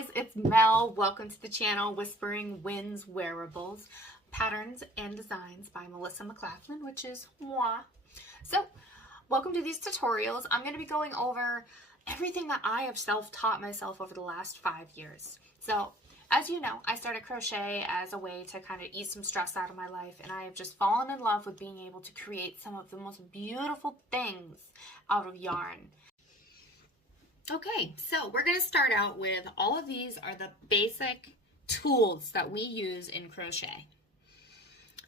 guys, it's Mel. Welcome to the channel Whispering Winds Wearables, Patterns and Designs by Melissa McLaughlin, which is moi. So, welcome to these tutorials. I'm going to be going over everything that I have self-taught myself over the last 5 years. So, as you know, I started crochet as a way to kind of ease some stress out of my life, and I have just fallen in love with being able to create some of the most beautiful things out of yarn. Okay, so we're going to start out with all of these are the basic tools that we use in crochet.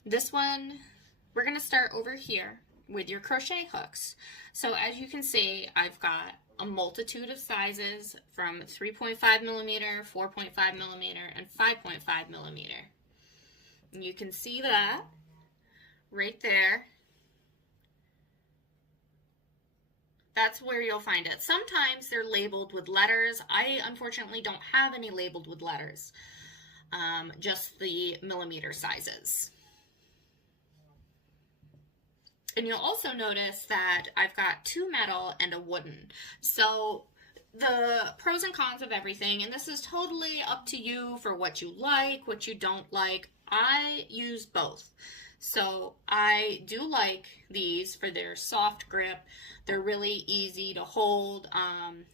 This one, we're going to start over here with your crochet hooks. So as you can see, I've got a multitude of sizes from 3.5 millimeter, 4.5 millimeter, and 5.5 millimeter. And you can see that right there. That's where you'll find it. Sometimes they're labeled with letters. I unfortunately don't have any labeled with letters, just the millimeter sizes. And you'll also notice that I've got 2 metal and a wooden. So the pros and cons of everything, and this is totally up to you for what you like, what you don't like. I use both. So I do like these for their soft grip. They're really easy to hold.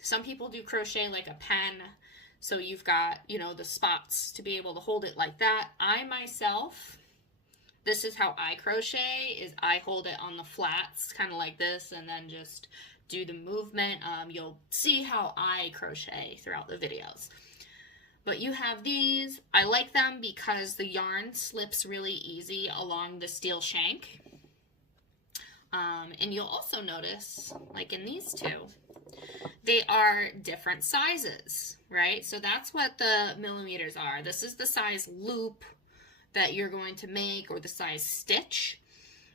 Some people do crochet like a pen. So you've got, you know, the spots to be able to hold it like that. I myself, this is how I crochet, is I hold it on the flats, kind of like this, and then just do the movement. You'll see how I crochet throughout the videos. But you have these. I like them because the yarn slips really easy along the steel shank. And you'll also notice, like in these two, they are different sizes, right? So that's what the millimeters are. This is the size loop that you're going to make, or the size stitch.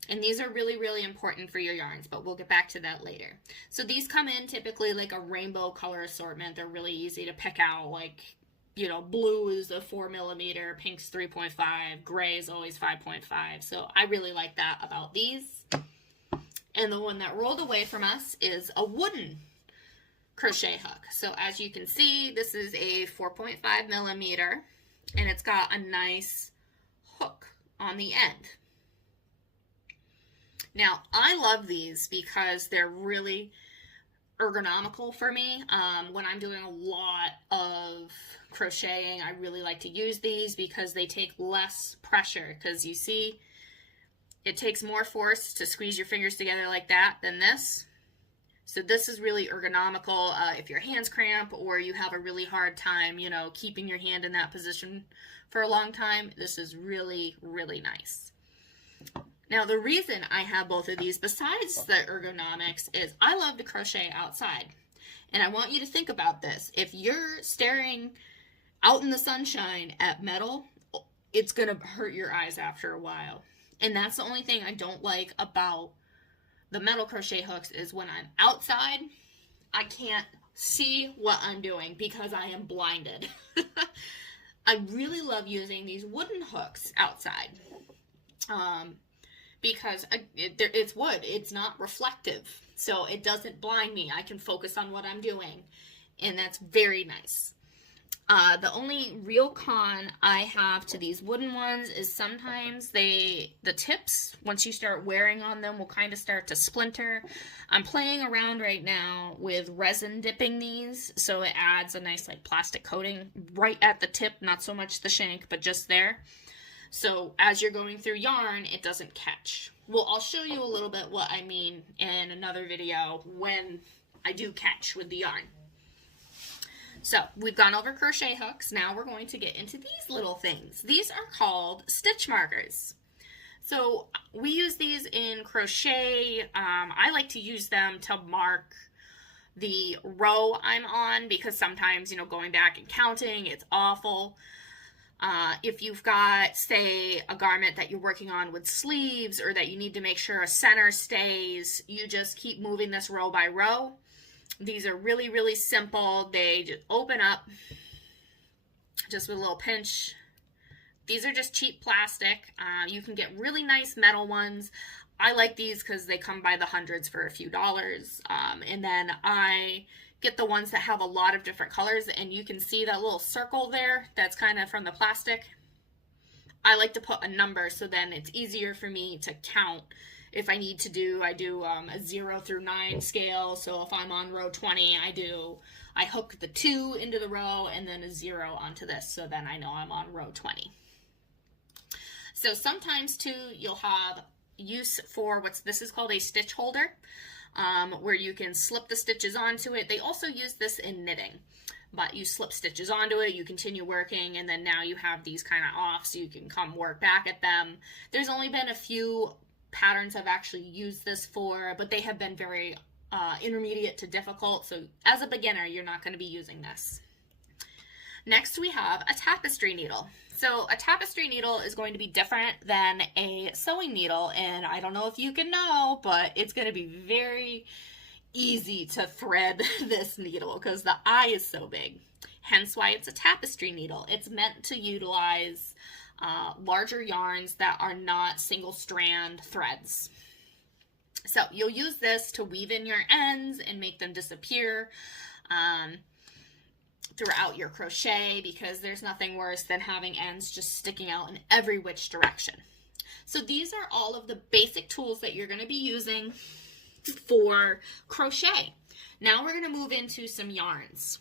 And these are really, really important for your yarns, but we'll get back to that later. So these come in typically like a rainbow color assortment. They're really easy to pick out, like, you know, blue is a 4 millimeter, pink's 3.5, gray is always 5.5. So I really like that about these. And the one that rolled away from us is a wooden crochet hook. So as you can see, this is a 4.5 millimeter, and it's got a nice hook on the end. Now, I love these because they're really ergonomical for me. When I'm doing a lot of crocheting, I really like to use these because they take less pressure, because you see, it takes more force to squeeze your fingers together like that than this. So this is really ergonomical if your hands cramp or you have a really hard time, you know, keeping your hand in that position for a long time. This is really, really nice. Now, the reason I have both of these, besides the ergonomics, is I love to crochet outside. And I want you to think about this. If you're staring out in the sunshine at metal, it's going to hurt your eyes after a while. And that's the only thing I don't like about the metal crochet hooks, is when I'm outside, I can't see what I'm doing because I am blinded. I really love using these wooden hooks outside. Because it's wood, it's not reflective, so it doesn't blind me. I can focus on what I'm doing, and that's very nice. The only real con I have to these wooden ones is sometimes the tips, once you start wearing on them, will kind of start to splinter. I'm playing around right now with resin dipping these, so it adds a nice like plastic coating right at the tip, not so much the shank, but just there. So as you're going through yarn, it doesn't catch. Well, I'll show you a little bit what I mean in another video when I do catch with the yarn. So we've gone over crochet hooks. Now we're going to get into these little things. These are called stitch markers. So we use these in crochet. I like to use them to mark the row I'm on, because sometimes, you know, going back and counting, it's awful. If you've got, say, a garment that you're working on with sleeves, or that you need to make sure a center stays, you just keep moving this row by row. These are really, really simple. They just open up just with a little pinch. These are just cheap plastic. You can get really nice metal ones. I like these because they come by the hundreds for a few dollars. And then I get the ones that have a lot of different colors, and you can see that little circle there that's kind of from the plastic. I like to put a number so then it's easier for me to count. If I need to do, I do a 0 through 9 scale. So if I'm on row 20, I hook the 2 into the row and then a 0 onto this. So then I know I'm on row 20. So sometimes too, you'll have use for this is called a stitch holder, where you can slip the stitches onto it. They also use this in knitting, but you slip stitches onto it, you continue working, and then now you have these kind of off so you can come work back at them. There's only been a few patterns I've actually used this for, but they have been very intermediate to difficult, so as a beginner you're not going to be using this. Next we have a tapestry needle. So a tapestry needle is going to be different than a sewing needle, and I don't know if you can know, but it's going to be very easy to thread this needle because the eye is so big, hence why it's a tapestry needle. It's meant to utilize larger yarns that are not single strand threads. So you'll use this to weave in your ends and make them disappear throughout your crochet, because there's nothing worse than having ends just sticking out in every which direction. So these are all of the basic tools that you're going to be using for crochet. Now we're going to move into some yarns.